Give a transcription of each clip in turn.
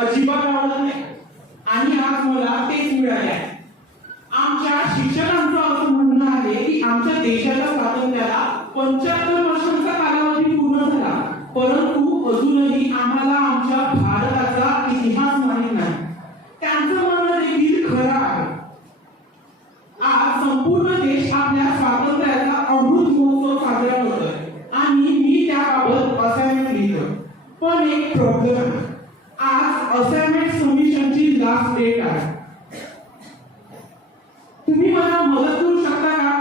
अजिबात आवडत नाही आणि आज मला तेच मिळाले आहे. आमच्या शिक्षकांचं असं म्हणणं आहे की आमच्या देशाच्या स्वातंत्र्याला 75 वर्षांचा कालावधी पूर्ण झाला, परंतु अजूनही आम्हाला आमच्या भारताचा इतिहास माहित नाही. त्यांचं म्हणणं देखील खरं आहे. आज संपूर्ण देश आपल्या स्वातंत्र्याचा अमृत महोत्सव साजरा करतोय आणि मी त्याबाबत असाइनमेंट लिहितो. पण एक प्रॉब्लेम आहे. आज असाइनमेंट सबमिशनची लास्ट डेट आहे. तुम्ही मला मदत करू शकता का?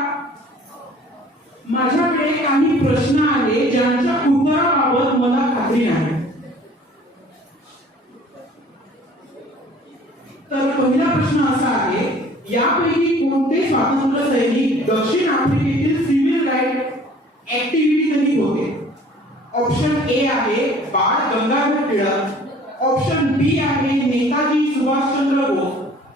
माझ्याकडे काही प्रश्न आले ज्यांच्या उत्तराबाबत मला खात्री नाही. तर पहिला प्रश्न असा आहे, यापैकी कोणते स्वातंत्र्य सैनिक दक्षिण आफ्रिकेतील सिव्हिल राईट ऍक्टिव्हिटीमध्ये होते? ऑप्शन ए आहे बाळ गंगाधर टिळक, ऑप्शन बी आहे नेताजी सुभाषचंद्र बोस,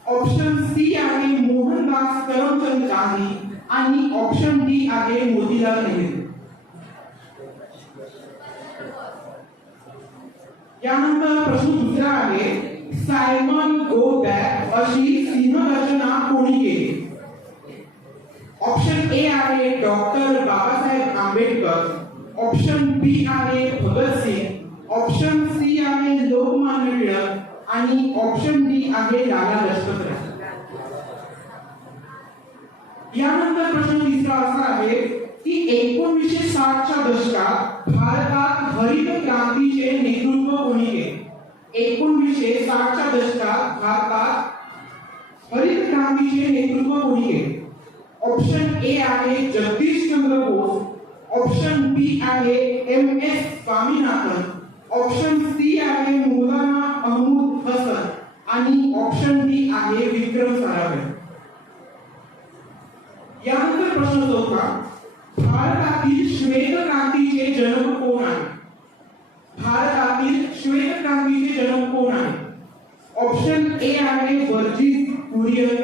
ऑप्शन सी आहे मोहनदास करमचंद गांधी आणि ऑप्शन डी आहे मोतीलाल नेहरू. यानंतर प्रश्न दुसरा आहे, सायमन गो बॅक अशी सिंहगर्जना कोणी केली? ऑप्शन ए आहे doctor Babasaheb Ambedkar, option B आहे भगत सिंग, ऑप्शन सी आहे लोकमान्य टिळक आणि ऑप्शन डी आहे लाला लजपत राय. यानंतर प्रश्न तिसरा असा आहे की 1960च्या दशकात भारतात हरित क्रांतीचे नेतृत्व कोणी केले? 1960च्या दशकात भारतात हरित क्रांतीचे नेतृत्व कोणी केले? ऑप्शन ए आहे जगदीशचंद्र बोस, ऑप्शन बी आहे एम एस स्वामीनाथन, ऑप्शन सी आहे मौलाना महमूद हसन आणि ऑप्शन डी आहे विक्रम साराभाई. यानंतर प्रश्न चौथा, भारतातील श्वेत क्रांतीचे जनक कोण आहे? भारतातील श्वेत क्रांतीचे जनक कोण आहे? ऑप्शन ए आहे वर्गीस कुरियन,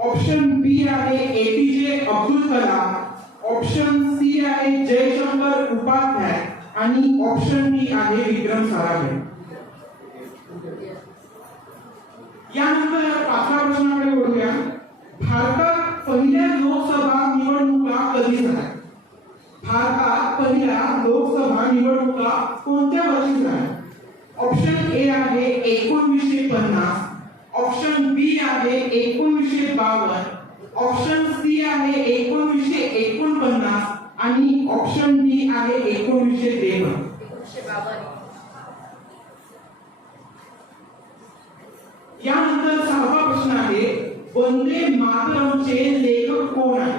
ऑप्शन बी आहे एपीजे अब्दुल कलाम, ऑप्शन सी आहे जयशंकर उपाध्याय आणि ऑप्शन डी आहे विक्रम साराभाई. यानंतर पाचव्या प्रश्नाकडे वळूया. भारतात पहिल्या लोकसभा निवडणुका कधी झाल्या? भारतात पहिल्या लोकसभा निवडणुका कोणत्या वर्षी झाल्या? ऑप्शन ए आहे 1950, ऑप्शन बी आहे 1952, ऑप्शन सी आहे 1949 आणि ऑप्शन डी आहे 1953. यानंतर सहावा प्रश्न आहे, वंदे मातरमचे लेखक कोण आहे?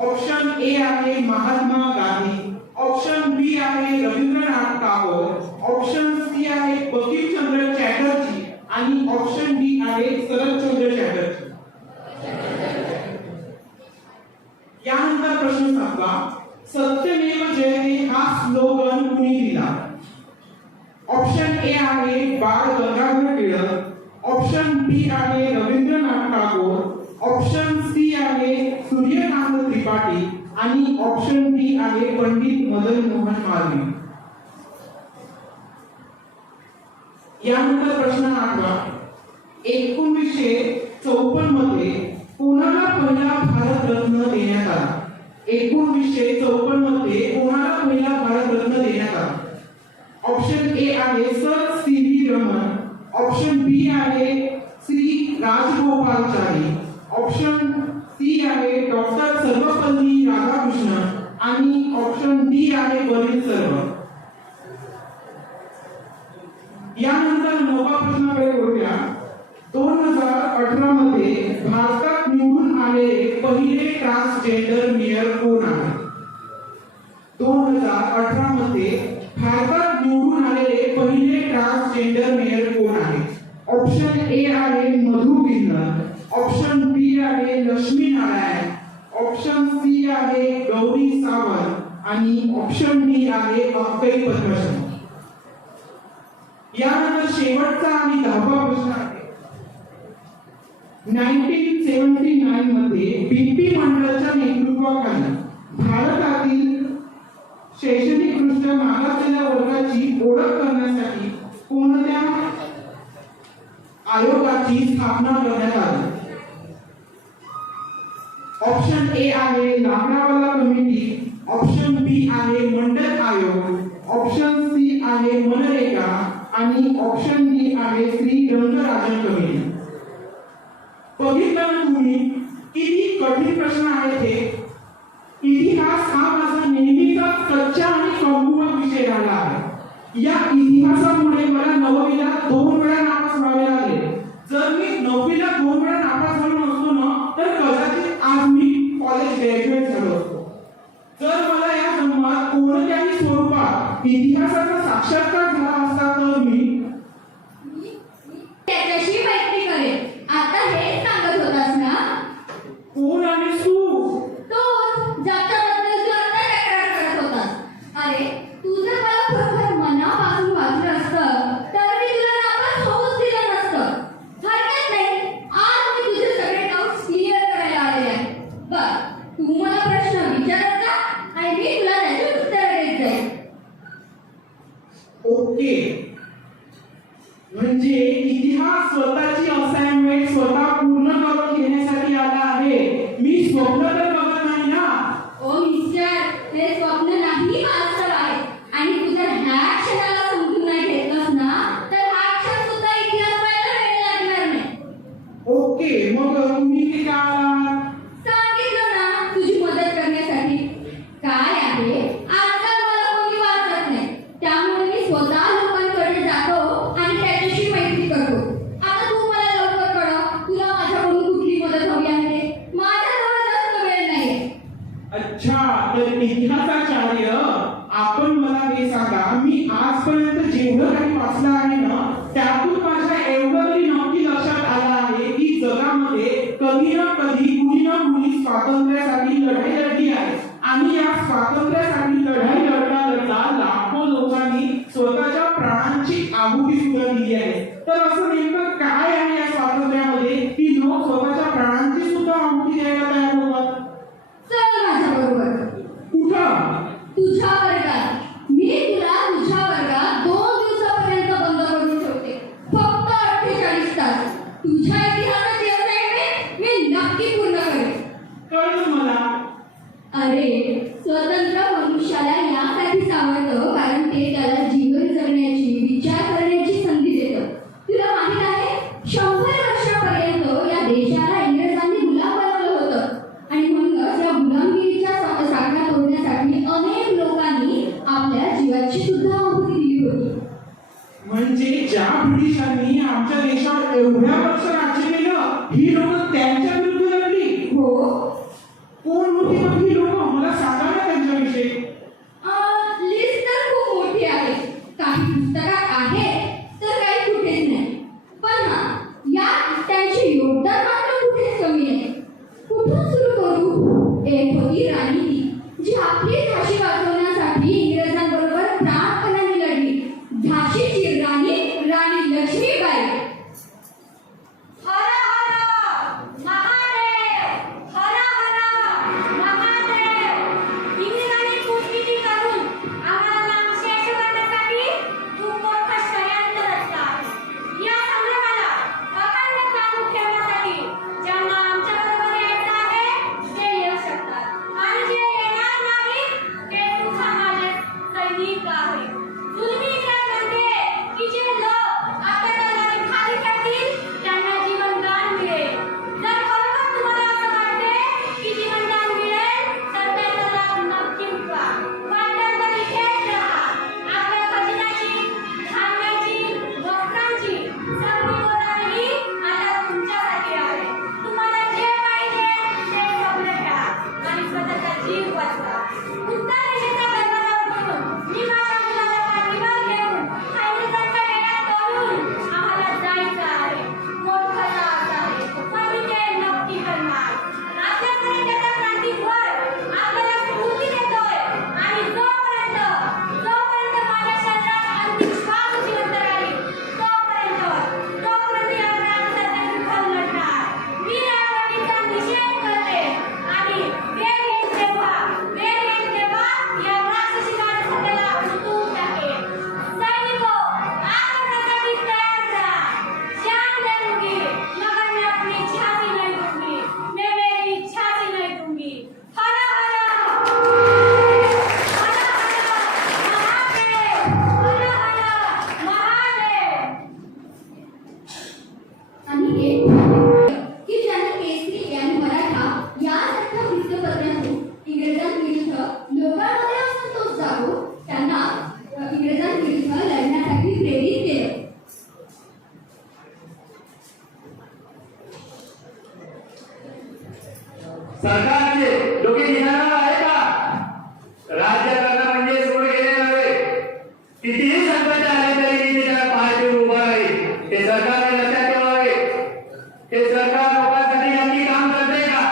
ऑप्शन ए आहे महात्मा गांधी, ऑप्शन बी आहे रवींद्रनाथ टागोर, ऑप्शन सी आहे बंकिमचंद्र चॅटर्जी आणि ऑप्शन डी आहे शरदचंद्र चॅटर्जी. यानंतर प्रश्न सातवा, सत्यमेव जयते हा स्लोगन कुणी दिला? ऑप्शन ए आहे बाळ गंगाधर टिळक, ऑप्शन बी आहे रवींद्रनाथ टागोर, ऑप्शन सी आहे सूर्यकांत त्रिपाठी आणि ऑप्शन डी आहे पंडित मदन मोहन मालवीय. यानंतर प्रश्न आठवा, 1954 मध्ये कोणाला पहिला भारतरत्न देण्यात आला? 1954 मध्ये कोणाला पहिला भारतरत्न देण्यात आला? ऑप्शन ए आहे sir C V Raman, option B आहे श्री राजगोपालाचारी, ऑप्शन सी आहे डॉक्टर सर्वपल्ली राधाकृष्णन आणि ऑप्शन डी आहे वरील सर्व. यानंतर नववा प्रश्नाकडे वळूया. 2018 मध्ये भारतात निवडून आलेले पहिले ट्रान्सजेंडर मेयर कोण आहे? 2018 मध्ये भारतात निवडून आलेले पहिले ट्रान्सजेंडर मेयर कोण आहे? ऑप्शन ए आहे मधु बिंदल, ऑप्शन बी आहे लक्ष्मी नारायण, ऑप्शन सी आहे गौरी सावंत आणि ऑप्शन डी आहे अक्षय पद्मश्री. यानंतर शेवटचा आणि 10वा प्रश्न आहे. 1979 मध्ये बीपी मंडळाच्या नेतृत्वाखाली भारतातील शैक्षणिकदृष्ट्या मागासलेल्या वर्गाची ओळख करण्यासाठी कोणत्या आयोगाची स्थापना करण्यात आली. ऑप्शन ए आहे लाकडावाला कमिटी, ऑप्शन बी आहे मंडल आयोग, ऑप्शन सी आहे मनरेगा आणि ऑप्शन डी आहे श्री रंगराजन कमिटी. बघितलं ना तुम्ही किती कठीण प्रश्न आहेत हे. इतिहास हा माझा नेहमीचा कच्चा आणि कमकुवत विषय राहिला आहे. या इतिहासामुळे मला 9वीला 2 वेळा नापास व्हावे लागले. जर मी 9वीला 2 वेळा नापास झालो नसतो ना तर कदाचित आज मी कॉलेज ग्रॅज्युएट झालो असतो. जर मला या जन्मात कोणत्याही स्वरूपात इतिहासाचा साक्षात्कार झाला असता तर मी त्याच्याशी मैत्री करेन. आता हेच सांगत होतास ना? कोण आणि तू? तो ज्याच्याबद्दल तू आता तक्रार करत होतास. अरे तू जर मला खरोखर मनापासून वाचलं असतं तर मी तुला नापास होऊच दिलं नसतं. हरकत नाही, आज मी तुझे सगळे डाऊट्स क्लिअर करायला आले आहे. बरं, तू मला प्रश्न विचारत जा आणि मी तुला त्याची उत्तरं देत जाईन. ओके. म्हणजे इतिहास स्वतःची असाइनमेंट स्वतः पूर्ण करून घेण्यासाठी आला आहे. मी स्वप्न तर बघत नाही ना. ओ मिस्टर, हे स्वप्न नाही वास्तव आहे. आणि तू जर ह्या क्षणाला समजून नाही घेतलंस ना तर हा क्षण सुद्धा इतिहास व्हायला वेळ लागणार नाही. ओके, मग तुम्ही इथे का आलात? सांगितलं ना, तुझी मदत करण्यासाठी. काय आहे, आजकाल मला कोणी वाचत नाही, त्यामुळे मी स्वतः लोकांकडे जातो आणि त्याच्याशी मैत्री करतो. आता तू मला लवकर कळव, तुला माझ्याकडून कुठली मदत हवी आहे ते. माझ्याजवळ जास्त वेळ नाहीये. अच्छा, तर इतिहासाचार्य आपण मला हे सांगा, मी आजपर्यंत जेवढं काही वाचलं आहे ना त्यातून माझ्या एवढं तरी नक्की लक्षात आलं आहे की जगामध्ये कधी ना कधी कुणी ना कुणी स्वातंत्र्यासाठी लढाई लढली आहे. आणि या स्वातंत्र्यासाठी लढाई लढता लढता लाखो लोकांनी स्वतःच्या प्राणांची आहुती सुद्धा दिली आहे. तर असं नेमकं काय आहे या स्वातंत्र्यामध्ये की लोक स्वतःच्या प्राणांची सुद्धा आहुती द्यायला तयार होतात? चल माझ्याबरोबर. कुठं? तुझ्या वर्गात. मी तुला तुझ्या वर्गात 2 दिवसापर्यंत बंद करून ठेवते. फक्त 48 तास. तुझ्या इतिहासाची असाइनमेंट मी नक्की पूर्ण करेन. कळलं मला. अरे, स्वतंत्र मनुष्याला यासाठीच आवडतं कारण ते त्याला जीवन जगण्याची, विचार करण्याची संधी देतं. तुला माहित आहे, 100 वर्षापर्यंत या देशाला इंग्रजांनी गुलाम बनवलं होतं. आणि म्हणूनच या गुलामगिरीच्या साखळ्या तोडण्यासाठी अनेक लोकांनी आपल्या जीवाची सुद्धा आहुती दिली होती. म्हणजे ज्या ब्रिटिशांनी आमच्या देशावर एवढ्या वर्ष राज्य केलं ही लोक त्यांच्या विरुद्ध लढली. हो. कोण होती मग ही लोक? मला सांगा ना त्यांच्याविषयी. लिस्ट तर खूप मोठी आहे. काही पुस्तकात आहे तर काही कुठेच नाही. पण हा, यात त्यांचे योगदान मात्र कुठेच कमी नाही. कुठून सुरू करू? एक होती राणी ती, जी आपली झाशी वाचवण्यासाठी इंग्रजांबरोबर प्राणपणाने लढली. झाशीची राणी, राणी लक्ष्मीबाई. हर हर महादेव, हर हर महादेव. इंग्रजांनी कूटनीती करून आम्हाला नामशेष करण्यासाठी खूप मोठा षडयंत्र रचला आहे. या संग्रामाला अखंड चालू ठेवण्यासाठी ज्यांना आमच्याबरोबर यायचं आहे ते येऊ शकतात आणि जे येणार नाही ते तुझा सरकारचे डोके घेणारा आहे का? राज्य करणं म्हणजे सोड गेले नव्हे. कितीही संकट आले तरी मी त्याच्या पाय ठेवून उभा राहील. हे सरकारने लक्षात ठेवावे. हे सरकार लोकांसाठी नक्की काम करते का?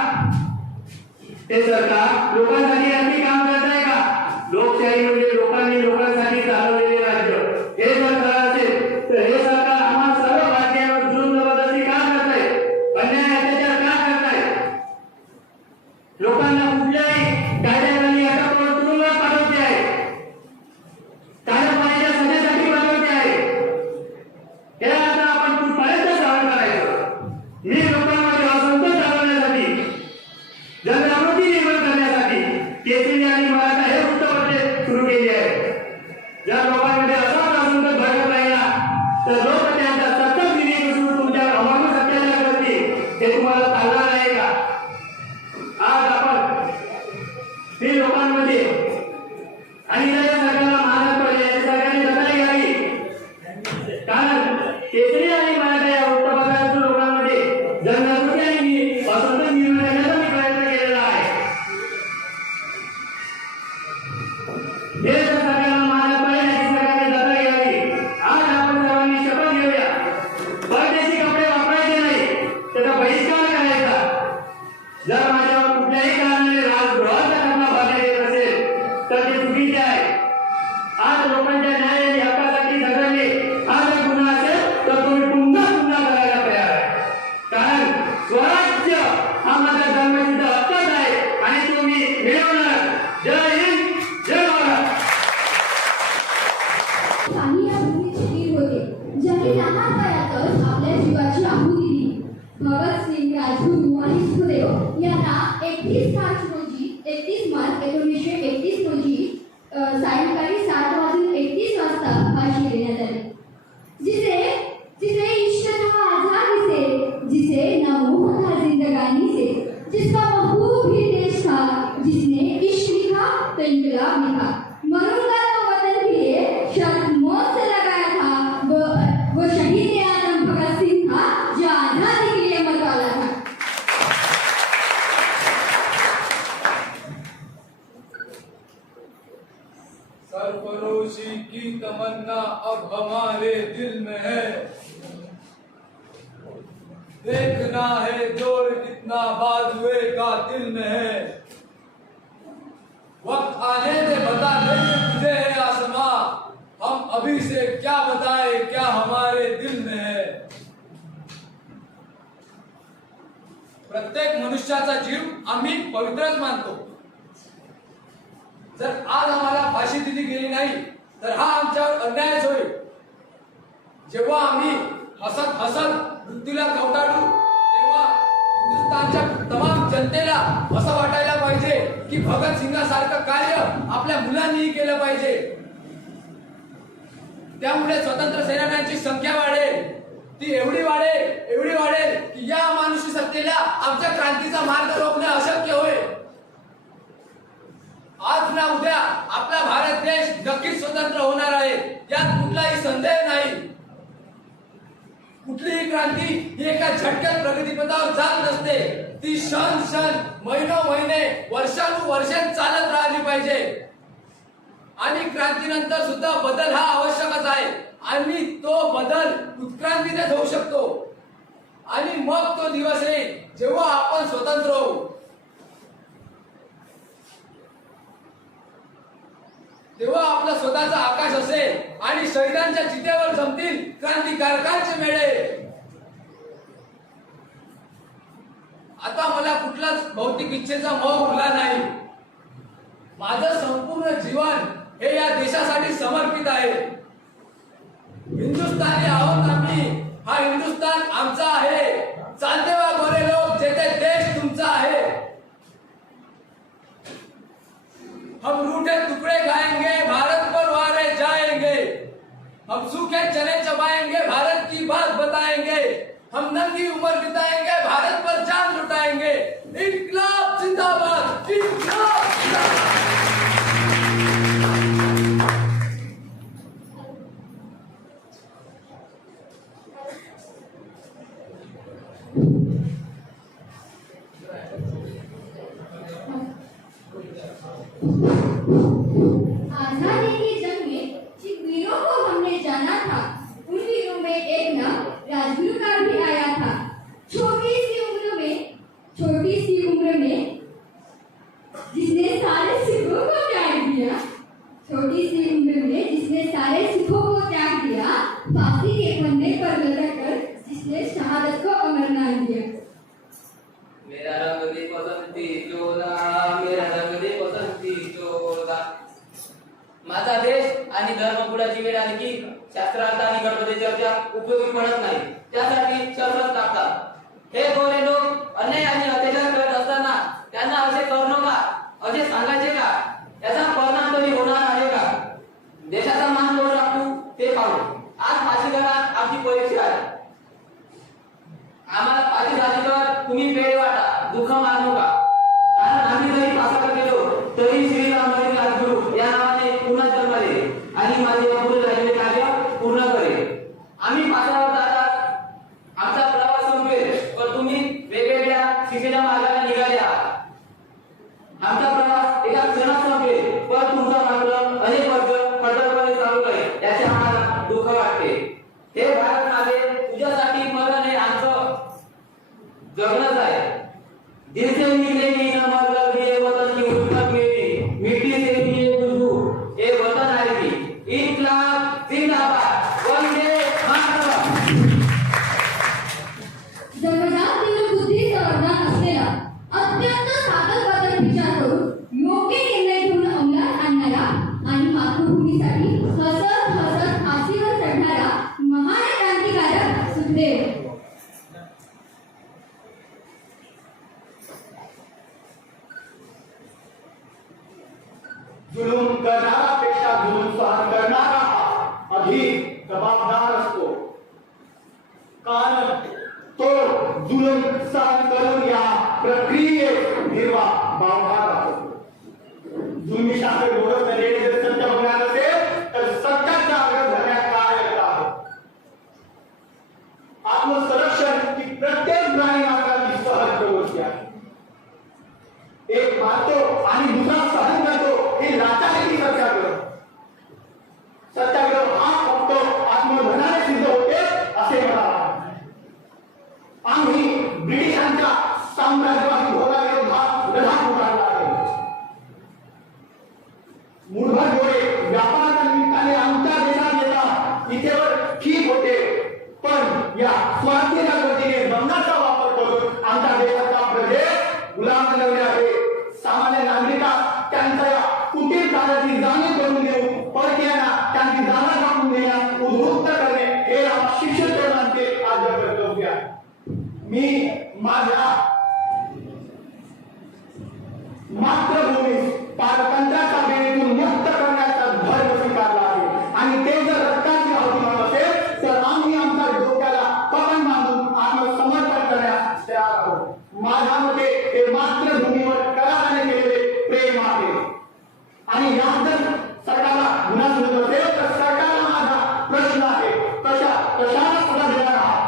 हे सरकार लोकांसाठी नक्की काम करते का? लोकशाही म्हणजे लोकांनी लोकांसाठी चालवलेले राज्य. हे जर खरं असेल तर हे सरकार आम्हा सर्व भारतीयांवर जुलूम जबरदस्ती का करताय? अन्याय अत्याचार का करताय? लोकांना कुठल्याही कायद्याखाली अटक करून तुरुंगात पाठवते आहे. कायद्यापाण्याच्या सजेसाठी पाठवते आहे. याला आता आपण कुठपर्यंत सहन करायचं? मी लोकांमध्ये असंतोष घालवण्यासाठी, जनजागृती निर्माण करण्यासाठी केसरी आणि मराठा हे वृत्तपत्रे सुरू केली आहे. जर लोकांमध्ये असाच असंतोष भरत राहिला तर लोक त्यांचा सतत निरीक्षण करून तुमच्यावर अमानुष अत्याचार करतील. हे तुम्हाला चालणार आहे का? आज आपण हे लोकांमध्ये आणि या सरकारला महागात पडले या सरकारने दखल घ्यावी. कारण केसरी आणि मराठा या वृत्तपत्रातून लोकांमध्ये जनजागृती आणि असंतोष निर्माण करण्याचा मी प्रयत्न केलेला आहे. हे जर सरकारला महागात पडले याची सरकारने दखल घ्यावी. आज आपण सर्वांनी शपथ घेऊया. परदेशी कपडे वापरायचे नाही, त्याचा बहिष्कार करायचा. जर माझ्यावर कुठल्याही कारणाने राजद्रोहाचा खटला भरण्यात येत असेल तर ते चुकीचे आहे. आज लोकांच्या न्याय आणि हक्कासाठी झगडणे हा जर गुन्हा असेल तर तुम्ही पुन्हा करायला तयार आहे. कारण स्वराज्य हा माझा जन्मसिद्ध हक्कच आहे आणि तो मी मिळवणार. जय हिंद, जय महाराष्ट्र. काही या भूमीचे वीर होते ज्यांनी लहान वयातच आपल्या जीवाची आहुती दिली. भगतसिंग, राजगुरू आणि सुखदेव यांना 31 मार्च 1931 रोजी सायंकाळी 7:31 वाजता फाशी देण्यात आली. जिसे इश्क था आजादी से, जिसे न मोह था जिंदगानी से, जिसका महबूब ही देश था, जिसने इश्क लिखा तो इनकलाब लिखा. मरूंगा तो वतन के लिए, शर्त मौत से लगाया था. वो शहीद आजम भगत सिंह था जो आजादी के लिए मर वाला था. सरफरोशी की तमन्ना अब हमारे दिल में है. देखना है जोर कितना बाजुए का दिल में है. वक्त आने दे बता देंगे तुझे है आसमां. हम अभी से क्या बताए क्या हमारे दिल में है. प्रत्येक मनुष्याचा जीव आम्ही पवित्रच मानतो. जर आज आम्हाला फाशी दिली गेली नाही तर हा आमच्यावर अन्यायच होईल. जेव्हा आम्ही हसत हसत मृत्यूला कवटाळू तेव्हा हिंदुस्थानच्या तमाम जनतेला असं वाटायला पाहिजे की भगतसिंगासारखं कार्य आपल्या मुलांनीही केलं पाहिजे. त्यामुळे स्वतंत्र सेनान्यांची संख्या वाढेल. ती एवढी वाढेल की या मानुषी सत्तेला आमच्या क्रांतीचा मार्ग रोखणे अशक्य होईल. आज ना उद्या आपला भारत देश नक्कीच स्वतंत्र होणार आहे, यात कुठलाही संदेह नाही. कुठलीही क्रांती ही एका झटक्यात प्रगतीपथावर जात नसते. ती क्षण महिने वर्षानुवर्षे चालत राहिली पाहिजे. आणि क्रांतीनंतर सुद्धा बदल हा आवश्यकच आहे आणि तो बदल उत्क्रांतीनेच होऊ शकतो. आणि मग तो दिवस येईल जेव्हा आपण स्वतंत्र होऊ. तेव्हा आपला स्वतःचा आकाश असेल आणि शहीदांच्या चितेवर जमतील क्रांतिकारकांचे मेळे. आता मला कुठलाच भौतिक इच्छेचा मोह उरला नाही. माझं संपूर्ण जीवन हे या देशासाठी समर्पित आहे. हिंदुस्थानी आहोत आम्ही. हा हिंदुस्थान आमचा आहे. चालते वा गोरे लोक, जेथे देश तुमचा आहे. हम रूठे टुकड़े खाएंगे, भारत पर वारे जाएंगे. हम सूखे चने चबाएंगे, भारत की बात बताएंगे. हम नंगी उम्र बिताएंगे, भारत पर जान लुटाएंगे. इनकलाब जिंदाबाद, इनकलाब जिंदाबाद. उपयोगी पडत नाही, त्यासाठी शस्त्रच लागतात। हे गोरे लोक अन्याय आणि अत्याचार करत असताना त्यांना असे करू नका असे सांगायचे का? याचा परिणाम तरी होणार आहे का? देशाचा मान कोण राखू ते पाहू। आज फाशी करा, आमची परीक्षा आहे। आम्हाला फाशी झाली तर तुम्ही पेढे वाटा, दुःख मानू नका, कारण आम्ही जरी फासाला गेलो तरी श्रीराम हरी राजगुरु या नावाने पुन्हा जन्म देईल आणि माझे अपुरे राहिलेले कार्य पूर्ण करेल। आम्ही फासावर जातात आमचा प्रवास संपेल, पण तुम्ही वेगवेगळ्या शिक्षेच्या मार्गाने निघाले आहात। आमचा प्रवास एका क्षणात संपेल, पण तुमचा मार्ग अनेक वर्ष खडतरपणे चालू राहील याचे आम्हाला दुःख वाटते। हे भारत माते, तुझ्यासाठी मरण हे आमचं जगणंच आहे। दिल से निकलेगी न मतलब ये वतन की उल्फत मेरी, मिट्टी से भी ये खुशबू ये वतन आएगी। इन्कलाब जिंदाबाद, वंदे मातरम। जगजात तीव्र बुद्धीचा वरदान असलेला अत्यंत साधक विचार करून योग्य निर्णय घेऊन अंमलात आणणारा आणि मातृभूमीसाठी हसत हसत फाशीवर चढणारा महान क्रांतिकारक सुखदेव। जुलूम करणारापेक्षा जुलूम सहन करणारा अधिक जबाबदार असतो, कारण तो जुलूम सहन करून या प्रक्रियेत निर्वा बावधा राहतो। जुलमी शासन एवढं करेल जर सत्य होणार असेल तर सत्याचा आग्रह धरण्यात काय अर्थ आहे? आत्मसंरक्षण ही प्रत्येक प्राणी मात्राची सहज प्रवृत्ती आहे। एक मारतो आणि दुसरा सहन करतो, हे लाचारी सत्याग्रह। सत्याग्रह हा फक्त आत्मधनाने सिद्ध होते असे मला वाटते। आम्ही ब्रिटिशांच्या साम्राज्यवादी धोरणाविरोधात लढा पुकारला आहे। मूठभर गोरे व्यापाराच्या निमित्ताने आमच्या देशात येतात, इथेवर ठीक होते, पण या स्वार्थी राजवटीने बंगाचा वापर करून आमच्या देशाचा प्रदेश गुलाम बनवले आहे। सामान्य नागरिकांना त्यांच्या कुटीर कार्याची जाणीव करून देऊन परकीयांना त्यांची जागा काढून देण्यास उद्युक्त करणे हे शिक्षण तरुणांचे आद्य कर्तव्य आहे। मी माझ्या मातृभूमीस पालकांच्या ताब्यातून मुक्त करण्याचा धर्म स्वीकारला आहे आणि ते जर रक्ताची आहुती होत असेल तर आम्ही आमच्या डोक्याला पतंग बांधून आत्मसमर्पण करण्यास तयार आहोत। माझ्या मते हे मातृभूमीवर कराराने केलेले प्रेम आहे आणि यात जर सरकारला गुन्हा सुरू असेल तर सरकारला माझा प्रश्न आहे, कशाला सजा देणार आहात?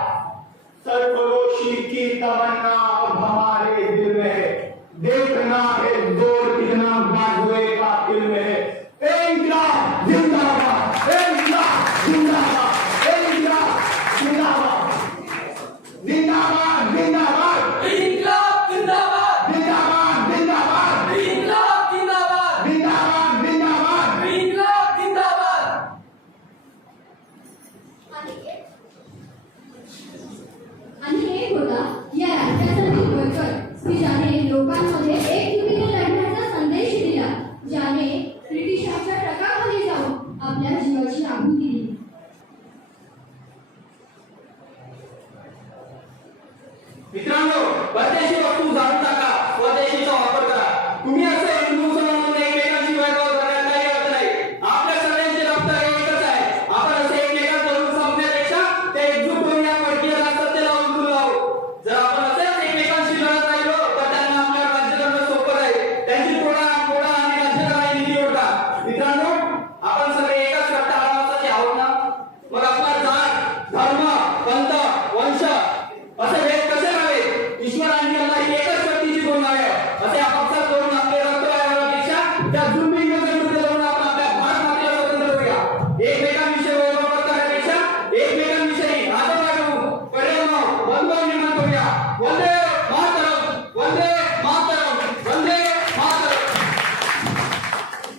सरफरोशी की तमन्ना अब हमारे दिल में है, देखना है जोर कितना बाजुए का दिल में है। इन्कलाब जिंदाबाद, इन्कलाब जिंदाबाद, इन्कलाब जिंदाबाद, जिंदाबाद जिंदाबाद, इन्कलाब जिंदाबाद, जिंदाबाद जिंदाबाद, इन्कलाब जिंदाबाद, जिंदाबाद जिंदाबाद। इन्कलाब जिंदाबाद। आणि एक होता या राज्याचा निर्भयकर की ज्याने लोकांमध्ये एकजुटीने लढण्याचा संदेश दिला, ज्याने ब्रिटिशांच्या टकाखाली जाऊन आपल्या जीवाची आहुती दिली। मित्रांनो, परदेशी वस्तू जाळून टाका, स्वदेशीचा वापर करा। तुम्ही असे हिंदू मुसलमान एकमेकांशी वैभव करण्यात काही अर्थ नाही। आपल्या सगळ्यांचे रक्त हे एकच आहे। आपण असे एकमेकांकडून संपण्यापेक्षा ते एकजूट होऊन या परकीय राजसत्तेला उचलून लावू। जर आपण असेच एकमेकांशी लढत राहिलो तर त्यांना आपल्या राज्य करणं सोपं राहील। त्यांची पोळा आणि राज्य करायची नीती ओळखा। मित्रांनो, आपण सगळे एकाच रक्ताळावाचे आहोत ना? मग आपला जात, धर्म, पंथ, वंश असे भेद कसे राहावे? ईश्वरांनी आम्हाला ही एकच शक्तीची गुण आहे असे आपापसात करून आपले रक्त वाढवण्यापेक्षा त्या जुलमी विरुद्ध लढून आपण आपल्या भारत मातेला स्वतंत्र करूया। एकमेकांविषयी वैभव करण्यापेक्षा एकमेकांविषयी आदर वाढवू, प्रेम, बंधन निर्माण करूया। वंदे मातरम, वंदे मातरम, वंदे मातरम।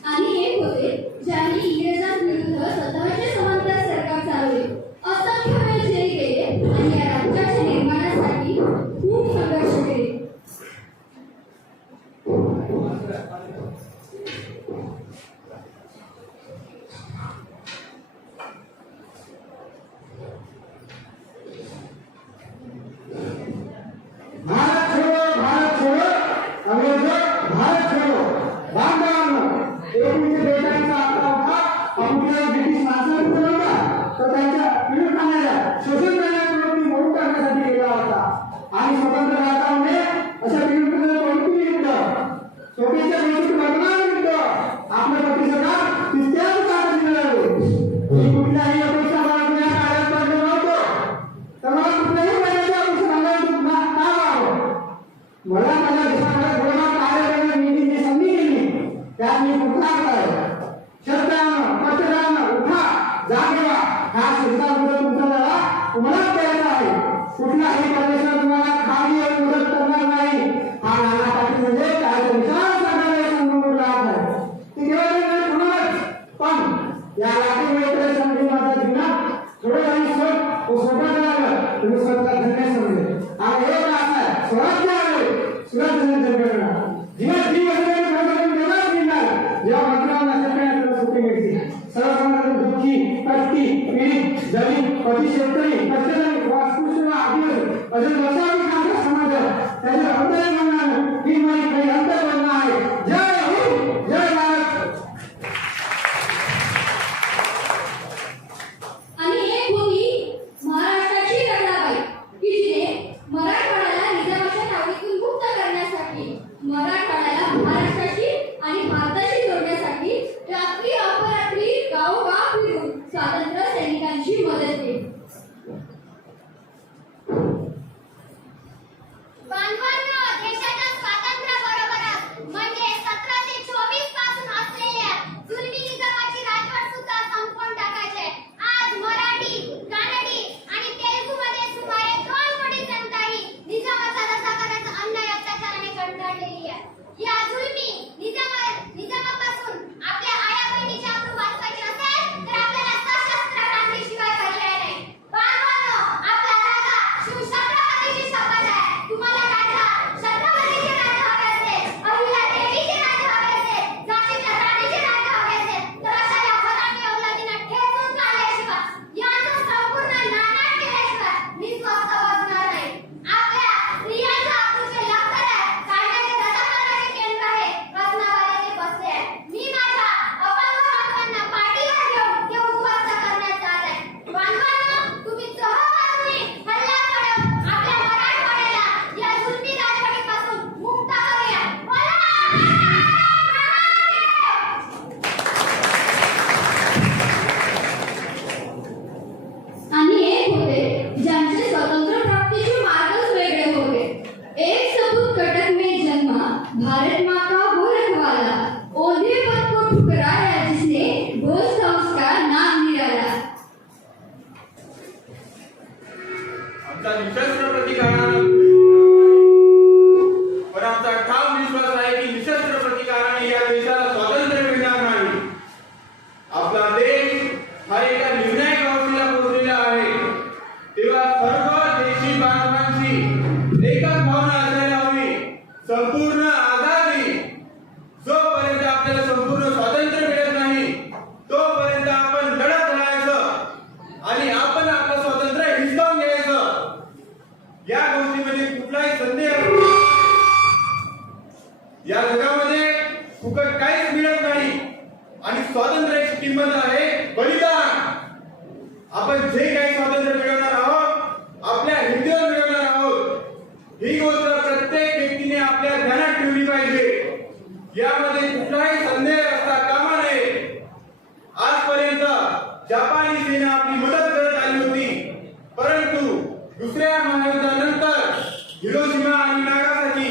आणि एक होते ज्यांनी इंग्रजांविरुद्ध स्वतःचे समांतर सरकार चालवले, असंख्य वेळ जेल गेले आणि या राज्याच्या निर्माणासाठी खूप संघर्ष केले। तुम्ही स्वतःला धन्य समजले आणि एक असा स्वराज्य आले सुराज्य जगणार जीवन जीव देणार जेव्हा मंत्राला सगळ्यांना सुट्टी मिळते सर्वसामान्य दुःखी कष्टी पीडित दलित पती शेतकरी कष्टकरी वास्तुशिवा आदिवासी अजून वर्षावी खासदार समाज त्याच्या हृदय म्हणणार ही माझी काही अंतर्गत आहे. जय हिंद जय भारत. आणि एक होती महाराष्ट्राची रत्नाबाई की जिने मराठवाड्याला निजामाच्या तावडीतून मुक्त करण्यासाठी मराठवाड्याला महाराष्ट्राशी आणि भारताशी जोडण्यासाठी रात्री अपरात्री गावोगाव फिरून स्वातंत्र्य सैनिकांची मदत केली. बांधवांनो, देशाच्या स्वातंत्र्याबरोबरच म्हणजे 17 ते 24 पासून असलेल्या जुलमी निजामाची राजवट सुद्धा संपवून टाकायचे. आज मराठी, कानडी आणि तेलुगूमध्ये सुमारे 2 कोटी जनता ही निजामाच्या रजाकारांच्या अन्याय अत्याचाराने कंटाळलेली आहे. या जुलमी निजामापासून आपल्या आया बहिणीच्या अब्रू वाचवायची असेल तर आपल्याला सशस्त्र क्रांतीशिवाय पर्याय नाही. बांधवांनो, आपला राजा शिवछत्रपतीची शपथ आहे. तुम्हाला राजा छत्रपतीचे राज्य हवे असेल, अहिल्यादेवीचे राज्य हवे असेल, झाशीच्या राणीचे राज्य हवे असेल तर अशा या हरामी अवलादींना ठेचून काढल्याशिवाय, यांचं संपूर्ण नानाट केल्याशिवाय मी स्वस्थ बसणार नाही. आपल्या स्त्रियांच्या अब्रूचे लष्कर आहे, काढण्याचे रजाकारणारे केंद्र आहे, रत्नाबाई ते बसले आहे. मी माझ्या अपंग बांधवांना पाठीवर घेऊन ते उद्ध्वस्त करण्यात आत आहे. बांधवांनो, तुम्ही चोहोबाजूने हल्ला करत आपल्या मराठवाड्याला या जुलमी राजवटीपासून मुक्त करूया. बोला आणि एक होते ज्यांचे स्वातंत्र्य प्राप्तीचे मार्गच वेगळे होते. एक सबूत कटक में जन्मा भारत माँ का वो रखवाला, ओंधे पद को ठुकराया जिसने घोष था उसका नाम निराला. आमचा निशस्त्र प्रतिकारानं पण आमचा ठाम विश्वास आहे की निशस्त्र प्रतिकाराने या देशाला स्वातंत्र्य मिळणार नाही. आपला देश हा एका निर्णायक अवस्थेला पोहोचलेला आहे. तेव्हा सर्व देशी बांधवांची एकच भावना असायला हवी, संपूर्ण आझादी. जोपर्यंत आपल्याला संपूर्ण स्वातंत्र्य मिळत नाही तोपर्यंत आपण लढत राहायचं आणि आपण आपलं स्वातंत्र्य हिसकावून घ्यायचं. या गोष्टीमध्ये कुठलाही संदेह नाही. या जगामध्ये फुकट काहीच मिळत नाही आणि स्वातंत्र्याची किंमत आहे बलिदान. आपण जे काही स्वातंत्र्य मिळवणार आहोत आपल्या हृदयावर मिळवणार आहोत. ही गोष्ट प्रत्येक व्यक्तीने आपल्या ध्यानात ठेवली पाहिजे. यामध्ये कुठलाही संदेह असता कामा नये. आजपर्यंत जपानी सेना आपली मदत करत आली होती, परंतु दुसऱ्या महायुद्धानंतर हिरोशिमा आणि नागासाकी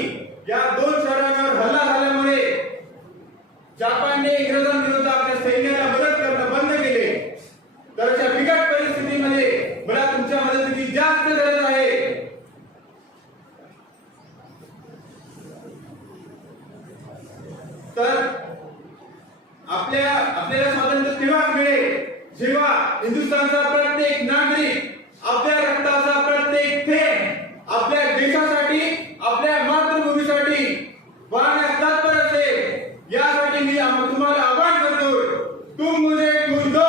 या 2 शहरांवर हल्ला झाल्यामुळे जपानने इंग्रजांविरुद्ध आपल्या सैन्याला मदत करणं बंद केले. तर अशा बिकट परिस्थितीमध्ये मला तुमच्या मदतीची जास्त गरज आहे. तर आपल्याला स्वातंत्र्य तेव्हाच मिळेल जेव्हा हिंदुस्थानचा प्रत्येक नागरिक आपल्या रक्ताचा प्रत्येक थेंब आपल्या देशासाठी, आपल्या मातृभूमीसाठी वाहण्यास तत्पर असेल. यासाठी मी तुम्हाला आवाहन करतो, तुम मुझे खून दो,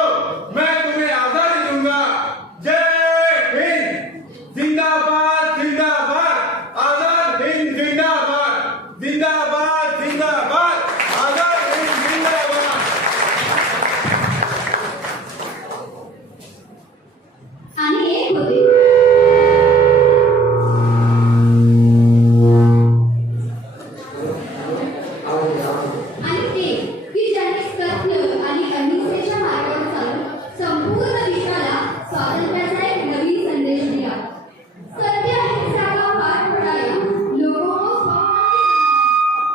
मैं तुम्हें आजादी दूंगा. जय हिंद, जिंदाबाद जिंदाबाद, आजाद हिंद जिंदाबाद, जिंदाबाद जिंदाबाद, आजाद हिंद जिंदाबाद. आणि एक होते आणि ते की ज्यांनी सत्य आणि अहिंसेच्या मार्गावर चालून संपूर्ण विश्वाला स्वातंत्र्याचा एक नवीन संदेश दिला. सत्य अहिंसा का पाठ पढ़ाया, लोगों को स्वावलंबी बनाया,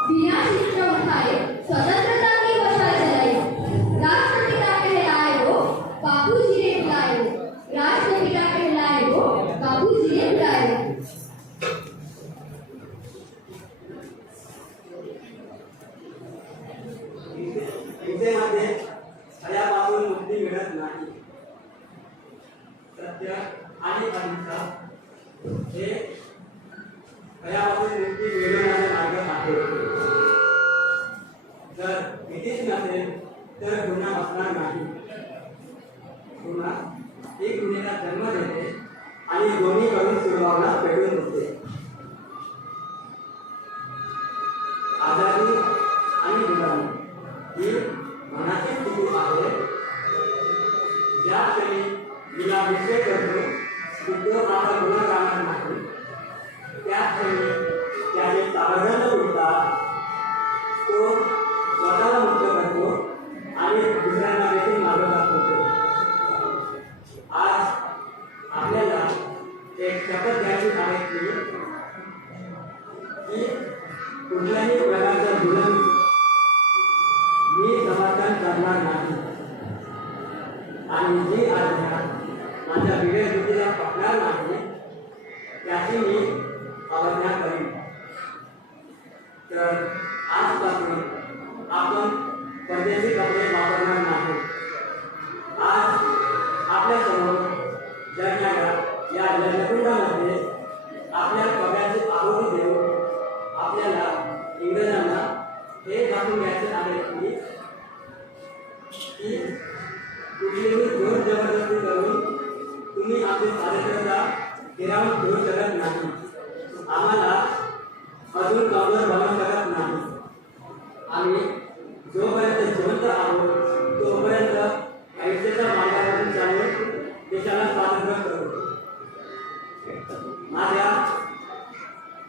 बिना शिष्ट उठाए स्वतंत्रता की मशाल जलाई. राष्ट्रपिता कहलाए वो बापू जी ने बुलाए वो, राष्ट्रपिता कहलाए वो बापू जी ने बुलाए वो. हिंसेमध्ये छळ्यापासून मुक्ती मिळत नाही. सत्य आणि अहिंसा हे भयापासून मुक्ती मिळवण्याचा मार्ग आहे. जर भीतीच नसेल तर गुन्हा असणार नाही. गुन्हा एक गुन्ह्याला जन्म देते आणि दोन्हीकडून सुरभावना पेटून होते. आजादी आणि गुलामी ही मनाची स्थिती आहे. ज्या क्षणी तिला विषय करतो की तो आता गुन्हा करणार नाही, त्या क्षणी त्याने सावधान उठतात. तो स्वतःला मुक्त करतो आणि दुसऱ्यांना देखील मार्गदर्शन करतो. आज आपल्याला एक शपथ घ्यायची आहे की कुठल्याही प्रकारचं जुलम मी समर्थन करणार नाही आणि जी आज्ञा माझ्या विवेकबुद्धीला पटणार नाही त्याची मी अवज्ञा करीन. तर आजपासून आपण परदेशी कपडे वापरणार नाही. आज आपल्यासमोर जगणाऱ्या या जलकुंडामध्ये आपल्या पगाराची आहुती देऊन आपल्याला इंग्रजांना हे दाखवून घ्यायचे आहे की कुठलीही जोर जबरदस्ती करून तुम्ही आपली स्वातंत्र्यता हिरावून घेऊ शकत नाही. आम्हाला अजून कमजोर बनवू शकत नाही. आम्ही जोपर्यंत जिवंत आहोत तोपर्यंत आयुष्याच्या मार्गावरून चालून देशाला स्वातंत्र्य करू.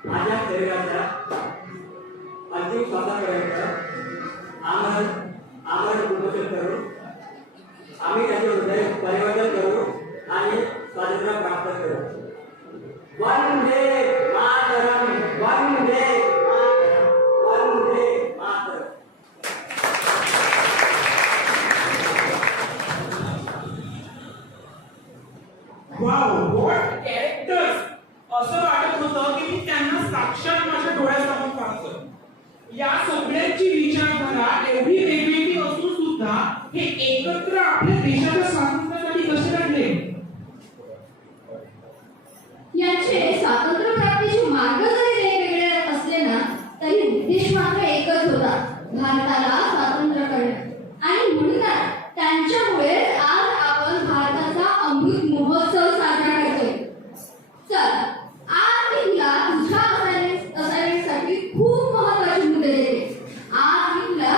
माझ्या शरीराच्या अंतिम श्वासापर्यंत आम्हाला उपोषण करू. आम्ही त्याचे हृदय परिवर्तन करू आणि स्वातंत्र्य प्राप्त करू. Vande Mataram, Vande Mataram, Vande Mataram. Wow, what characters! असं वाटत होतं की मी त्यांना साक्षात माझ्या डोळ्यासमोर पाहतो. या सगळ्यांची विचारधारा एवढी वेगवेगळी असून सुद्धा हे एकत्र आपल्या देशाच्या स्वातंत्र्यासाठी कसे लढले? यांचे स्वातंत्र्य प्राप्तीचे मार्ग जरी वेगवेगळे असले ना तरी उद्देश मात्र एकच होता, भारताला स्वातंत्र्य करणे. आणि म्हणूनच त्यांच्यामुळे आज आपण भारताचा अमृत महोत्सव साजरा करतोय. चल, आज मी तुला तुझ्या असाइनमेंटसाठी खूप महत्त्वाचे मुद्दे देते. आज मी तुला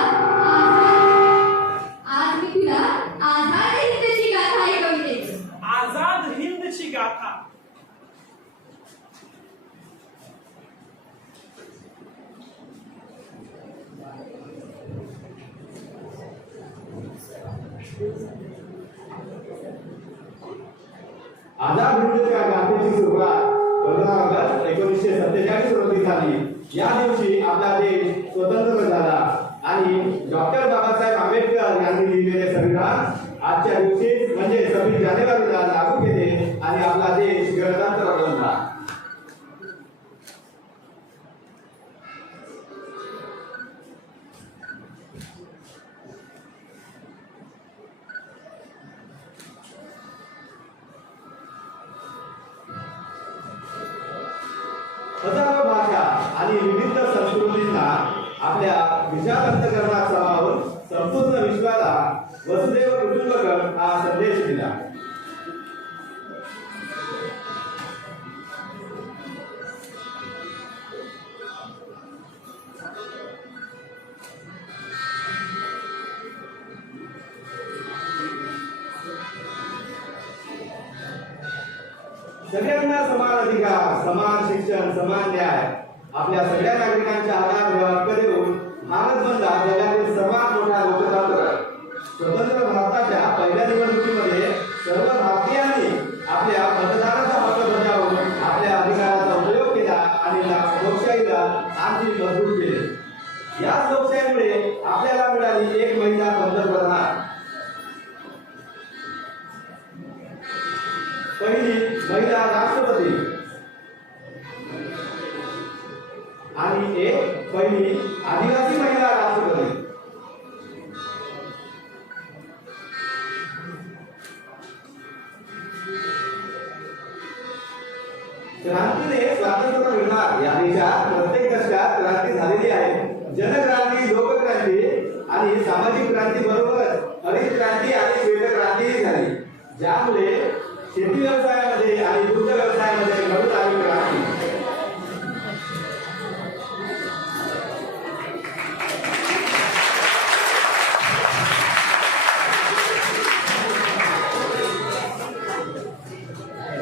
आझाद हिंदची गाथा ऐकवते. आझाद हिंदची गाथा. आझाद हिंदच्या गाथेची सुरुवात 15 ऑगस्ट 1947 रोजी झाली. या दिवशी आपला देश स्वतंत्र झाला आणि डॉक्टर बाबासाहेब आंबेडकर यांनी लिहिलेले संविधान आजच्या दिवशी म्हणजे 26 जानेवारीला लागू केले आणि आपला देश गणतंत्र बनला. हजारो भाषा आणि विविध संस्कृतींना आपल्या विशाल अंतःकरणात सामावून संपूर्ण विश्वाला वसुदैव कुटुंबकम हा संदेश दिला. सगळ्यांना समान अधिकार, समान शिक्षण, समान न्याय, आपल्या सगळ्या नागरिकांच्या हातात हक्क देऊन भारत बनला जगातील सर्वात मोठा लोकतंत्र. स्वतंत्र भारताच्या पहिल्या निवडणुकीमध्ये सर्व भारतीयांनी आपल्या मतदानाचा हक्क बजावून आपल्या अधिकाराचा उपयोग केला आणि लोकशाहीला आणखी मजबूत केले. याच लोकशाहीमुळे आपल्याला मिळाली एक महिला पंतप्रधान, पहिली महिला राष्ट्रपती आणि एक पहिली आदिवासी महिला राष्ट्रपती. क्रांतीने स्वातंत्र्य मिळणार. या देशात प्रत्येक दशकात क्रांती झालेली आहे. जनक्रांती, लोकक्रांती आणि सामाजिक क्रांती बरोबरच हरित क्रांती आणि श्वेत क्रांतीही झाली, ज्यामुळे शेती व्यवसायामध्ये आणि दुग्ध व्यवसायामध्ये घडून आली क्रांती.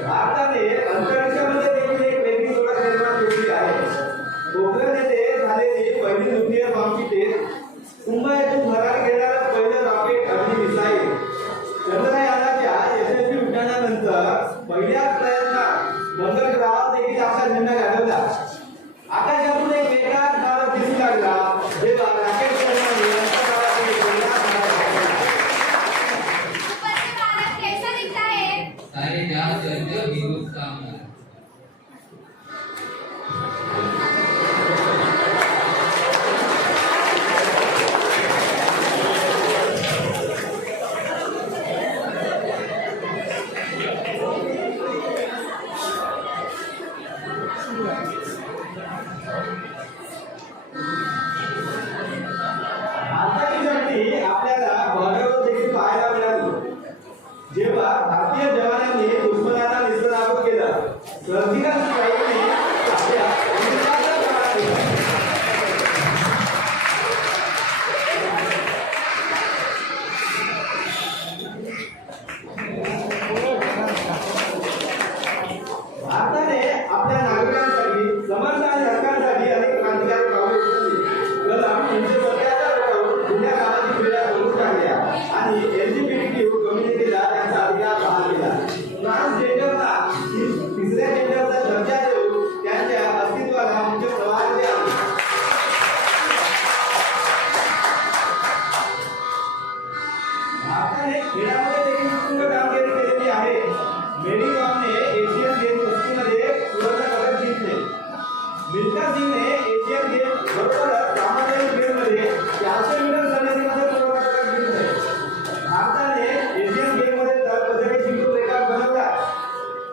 भारताने अंतरिक्षामध्ये देखील एक वेगळी ओळख निर्माण केली आहे. पोखरण येथे झालेली पहिली न्यूक्लिअर बॉम्बची टेस्ट, मुंबईतून भरारी घेणारं पहिलं रॉकेट अग्नि मिसाईल, चंद्रयानाच्या यशस्वी उड्डाणानंतर पहिल्याच प्रयत्नात मंगळग्रहावर देखील आपला झेंडा गाजवला. आकाशातून एक वेगळा तारा दिसू लागला जेव्हा रॉकेट ऊपर से भारत कैसा दिखता है? सारे जहां चलते हीरो काम है। भारताची शक्ती आपल्याला बॉर्डरवर देखील पाहायला मिळाली, जेव्हा भारतीय जवानांनी दुश्मनाला निष्प्रभाव केलं. सर्जिकल स्ट्राईकने आपल्या अमेरिकेला त्रास दिला. भारताने आपल्या नागरिकांसाठी, समर्थ आणि हक्कांसाठी अनेक क्रांतिकारी पावले उचलली. कलाम यांच्या सत्याच्या रोखावर जुन्या सामाजिक क्रिया करून टाकल्या आणि LGBTQ कम्युनिटीला त्यांचा अधिकार बहाल केला. ट्रान्सजेंडरला तिसऱ्या जेंडरचा दर्जा देऊन त्यांच्या अस्तित्वाला मुख्य प्रवाहामध्ये आणले. भारताने खेळामध्ये देखील उत्तुंग कामगिरी केलेली आहे. मेरी कॉमने एशियन गेम कुस्तीमध्ये सुवर्ण पदक जिंकले. मिल्खा सिंगने एशियन गेम बरोबरच कॉमनवेल्थ गेममध्ये 400 मीटर शर्यतीमध्ये सुवर्ण पदक जिंकले. भारताने एशियन गेममध्ये दर पदके जिंकून रेकॉर्ड बनवला.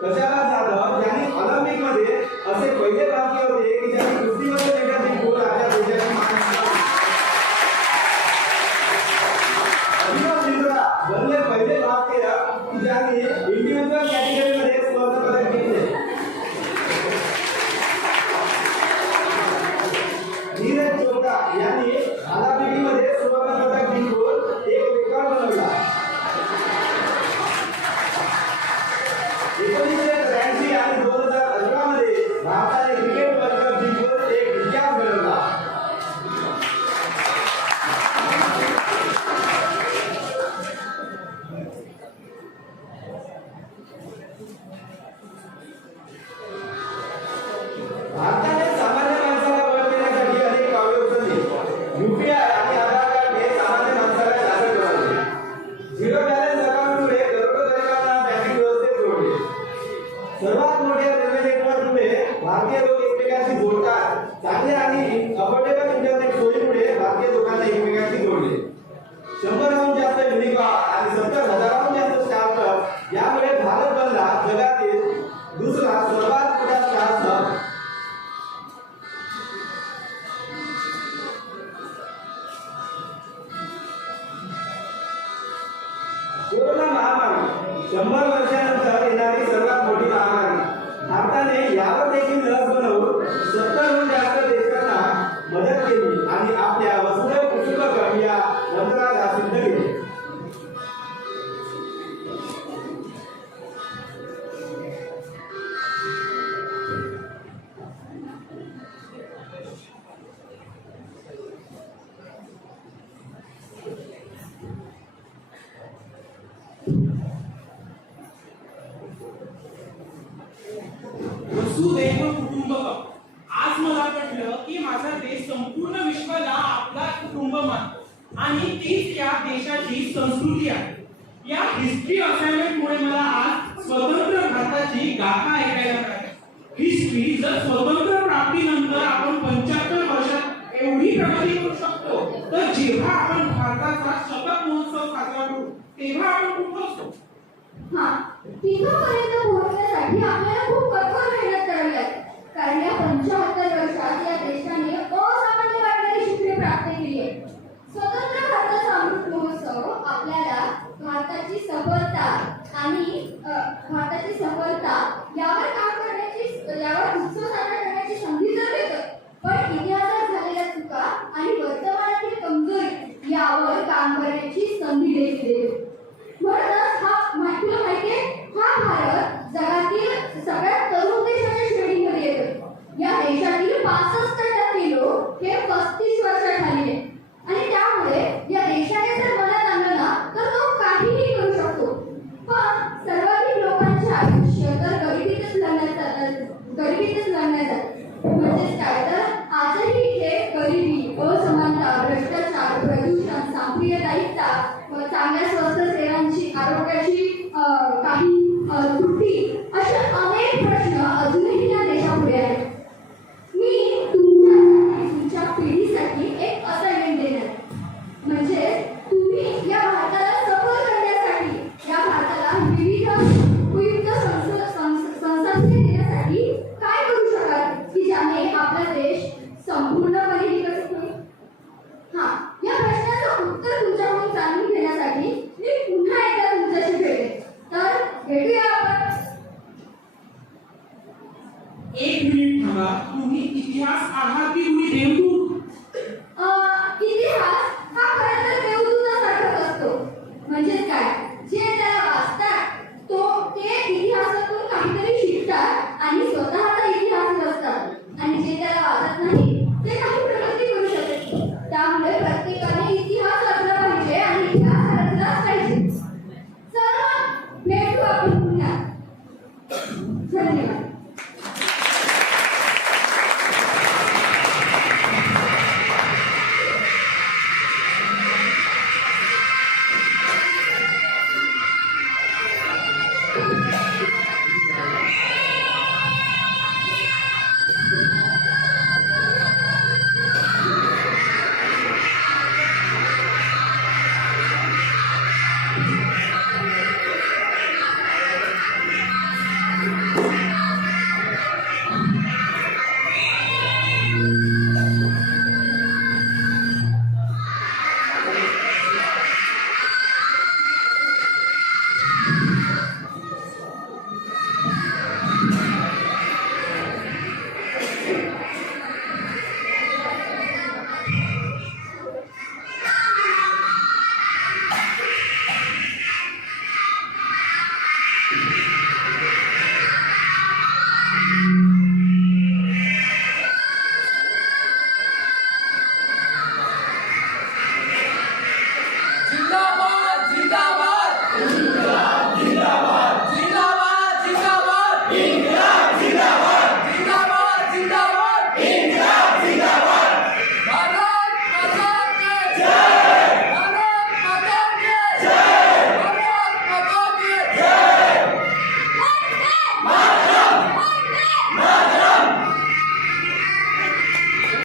कशाला जाधव यांनी ऑलिम्पिकमध्ये असे पहिले भारतीय होते की ज्यांनी कुस्तीमध्ये मेडल जिंकून आपल्या देशाची मान उंचावली. अभिनव बिंद्रा बनले पहिले भारतीय की ज्यांनी इंडिव्हिज्युअल कॅटेगरीमध्ये सुवर्ण पदक जिंकले. नीरज चोपडा यांनी भालाफेकीमध्ये सुवर्ण पदक जिंकून एक रेकॉर्ड बनवला. 1983 आणि 2018 मध्ये भारताने क्रिकेट वर्ल्ड कप जिंकून एक इतिहास घडवला. भारताने सामान्य माणसाला बळ देण्यासाठी अनेक पावले उचलली. UPI आणि आधार कार्डने सामान्य माणसाला शासन बनवले. झिरो बॅलन्स अकाउंटमुळे करोडो गरिबांना बँकिंग व्यवस्थेत जोडले. सर्वात मोठ्या रेल्वे नेटवर्कमुळे भारतीय लोक एकमेकांशी जोडतात. चांगल्या आणि अफोर्डेबल इंटरनेट सोयीमुळे भारतीय लोकांना एकमेकांशी जोडले. 100हून जास्त युनिकॉर्न आणि 70,000हून जास्त स्टार्टअप यामुळे भारत बनला जगातील दुसरा सर्वात मोठा स्टार्टअप. कोरोना महामारी 100 वर्षानंतर येणारी सर्वात मोठी महामारी. भारताने यावर देखील लस बनवून 70हून जास्त देशांना मदत केली आणि आपल्या वसुधैव कुटुंबकम या मंत्राला सिद्ध केले. वसुधैव कुटुंबकम. आज मला कळलं की माझा देश संपूर्ण विश्वाला आपला कुटुंब मानतो आणि तीच या देशाची संस्कृती आहे. या हिस्ट्री असाइनमेंटमुळे मला आज स्वतंत्र भारताची गाथा ऐकायला मिळाली. हिस्ट्री जर स्वतंत्र प्राप्तीनंतर आपण 75 वर्षात एवढी प्रगती करू शकतो, तर जेव्हा आपण भारताचा शतक महोत्सव साजरा करू तेव्हा आपण कुठं असतो? हा, तिथपर्यंत पोहोचण्यासाठी आपल्याला खूप कठोर मेहनत करावी देशातील 65% लोक हे 35 वर्षात झालेले आहेत. आणि त्यामुळे या देशाने जर मनात आणलं ना तर तो काहीही करू शकतो. पण सर्वाधिक लोकांचे आयुष्य तर गरिबीतच लढण्यात जाते. म्हणजेच काय तर आजही इथे गरिबी, असमानता, भ्रष्टाचार, प्रदूषण, सांप्रदायिकता व चांगल्या स्वस्थ सेवांची, आरोग्याची काही त्रुटी अशा अनेक प्रश्न अजूनही या देशापुढे आहेत. मी तुमच्या पिढीसाठी एक असाइनमेंट देणार आहे. म्हणजे तुम्ही या भारताला सफल करण्यासाठी, या भारताला विविध उपयुक्त संसाधने देण्यासाठी काय करू शकाल की ज्याने आपला देश संपूर्णपणे विकसित होईल? या प्रश्नाचं उत्तर तुमच्याकडून जाणून घेण्यासाठी मी पुन्हा एकदा तुमच्याशी भेटेन. तर भेटूया आपण. एक मिनिट थांबा. तुम्ही इतिहास आहात की तुम्ही देवदूत? इतिहास हा खरं तर देवदूतासारखाच असतो. म्हणजे काय, जे त्याला वाचतात ते इतिहासातून काहीतरी शिकतात आणि स्वतःचा इतिहास रचतात. आणि जे त्याला वाचत नाही ते काही प्रगती करू शकत नाही. त्यामुळे प्रत्येकाने इतिहास रचला पाहिजे आणि इतिहास रचलाच पाहिजे. चला भेटू आपण पुन्हा. धन्यवाद. जिंदाबाद